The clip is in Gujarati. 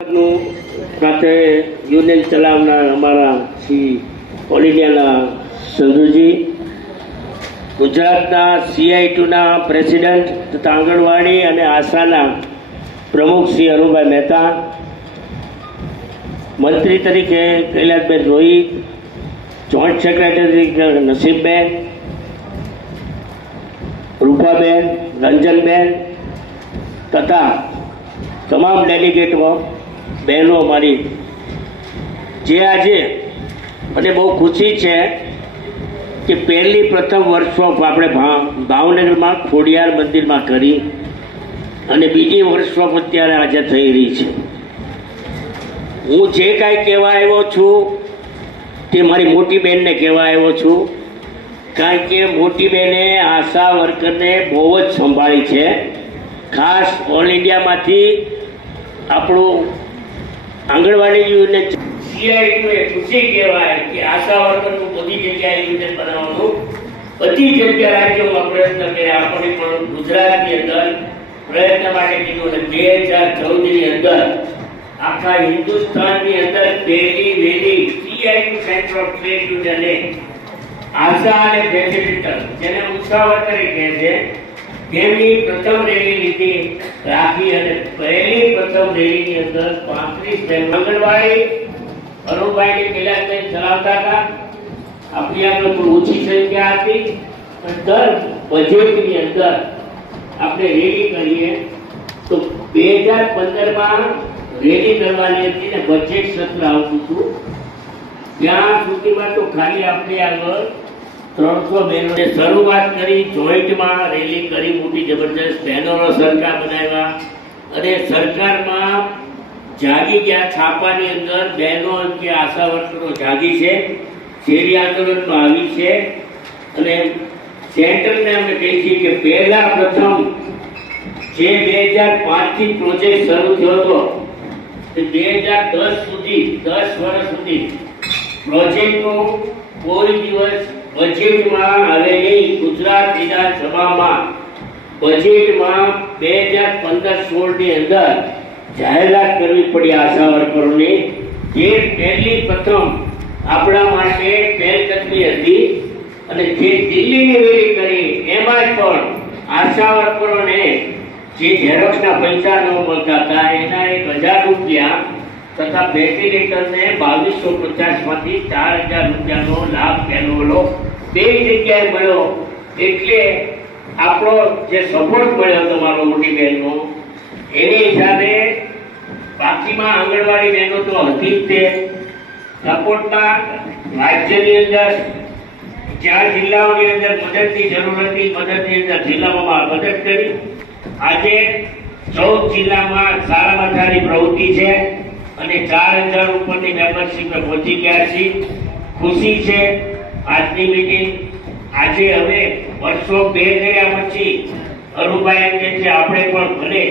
સાથે યુનિયન ચલાવનાર અમારા શ્રી ઓલ સંધુજી ગુજરાતના સીઆઈ ટુના પ્રેસિડેન્ટ તથા આંગણવાડી અને આશાના પ્રમુખ શ્રી અરુણભાઈ મહેતા, મંત્રી તરીકે કૈલાસબેન રોહિત, જોઈન્ટ સેક્રેટરી તરીકે નસીબબેન, રૂપાબેન, રંજનબેન તથા તમામ ડેલિગેટો બહેનો મારી જે આજે મને બહુ ખુશી છે કે પહેલી પ્રથમ વર્કશોપ આપણે ભાવનગરમાં ખોડિયાર મંદિરમાં કરી અને બીજી વર્કશોપ અત્યારે આજે થઈ રહી છે. હું જે કાંઈ કહેવા આવ્યો છું તે મારી મોટી બહેનને કહેવા આવ્યો છું, કારણ કે મોટી બહેને આશા વર્કરને બહુ જ સંભાળી છે. ખાસ ઓલ ઇન્ડિયામાંથી આપણું આંગણવાડી યુનિયન એ ખુશી કહેવાય કે આશા વર્કરનું બધી જગ્યાએ યુનિટ બનાવવાનું. બધી જગ્યા રાજ્યોમાં પ્રયત્ન કર્યા. આપણે પણ ગુજરાતની અંદર પ્રયત્ન માટે કીધું અને બે હજાર ચૌદની અંદર આખા હિન્દુસ્તાનની અંદર પહેલી વહેલી સીઆઈયુ સેન્ટર ઓફ ટ્રેડ યુનિયને આશા અને ફેસિલિટર જેને ઉત્સાહ કરી કહે છે તેમની પ્રથમ રેલી લીધી. રાખી અને પહેલી પ્રથમ રેલીની અંદર પાંત્રીસ આંગણવાડી અરુણભાઈની કૈલાસબેન ચલાવતા હતા. આપણી આગળ થોડી ઓછી સંખ્યા હતી. પણ દર બજેટની અંદર આપણે રેલી કરીએ તો બે હજાર પંદરમાં રેલી કરવાની હતી ને બજેટ સત્ર આવતું હતું. ત્યાં સુધીમાં તો ખાલી આપણે આગળ ત્રણસો બહેનોને શરૂઆત કરી, જોઈન્ટમાં રેલી કરી, મોટી જબરજસ્ત બહેનોનો સરકાર બનાવ્યા. અને સરકારમાં જાગી ગયા છાપાની અંદર બહેનો કે આશા વર્કરો જાગી છે, શેરી આંદોલનમાં આવી છે. અને સેન્ટરને અમે કહીએ છીએ કે પહેલા પ્રથમ જે બે હજાર પાંચથી પ્રોજેક્ટ શરૂ થયો હતો, તે બે હજાર દસ સુધી, દસ વર્ષ સુધી પ્રોજેક્ટનું કોઈ દિવસ બજેટમાં આવેલી ગુજરાત વિધાનસભામાં બજેટમાં બે હજાર પંદર સોળની અંદર જાહેરાત કરવી પડી આશા વર્કરોની જે પહેલી પ્રથમ આપણા માટે પહેલકદમી હતી અને જે દિલ્હીની વેરી કરી એમાં પણ આશા વર્કરોને જે ઝેરોક્ષના પૈસા ન મળતા હતા, એના એક હજાર રૂપિયા તથા વેન્ટિલેટરને બાવીસો પચાસમાંથી ચાર હજાર રૂપિયાનો લાભ પહેલો બે જગ્યાએ મળ્યો એટલે આપણો જે સપોર્ટ મળ્યો તમારો મોટી બહેનનો, એની હિસાબે બાકીમાં આંગણવાડી બહેનો તો હતી જ તે. સપોર્ટમાં રાજ્યની અંદર જ્યાં જિલ્લાઓની અંદર મદદની જરૂર હતી, મદદની અંદર જિલ્લામાં મદદ કરી. આજે ચૌદ જિલ્લામાં સારામાં સારી પ્રવૃત્તિ છે. અને ચાર હજાર ઉપરની મેમ્બરશીપ પહોંચી ગયા છીએ. ખુશી છે આજની મિટિંગ આજે હવે વર્ષો બે કર્યા પછી અરુભાઈ કે છે, આપણે પણ ભલે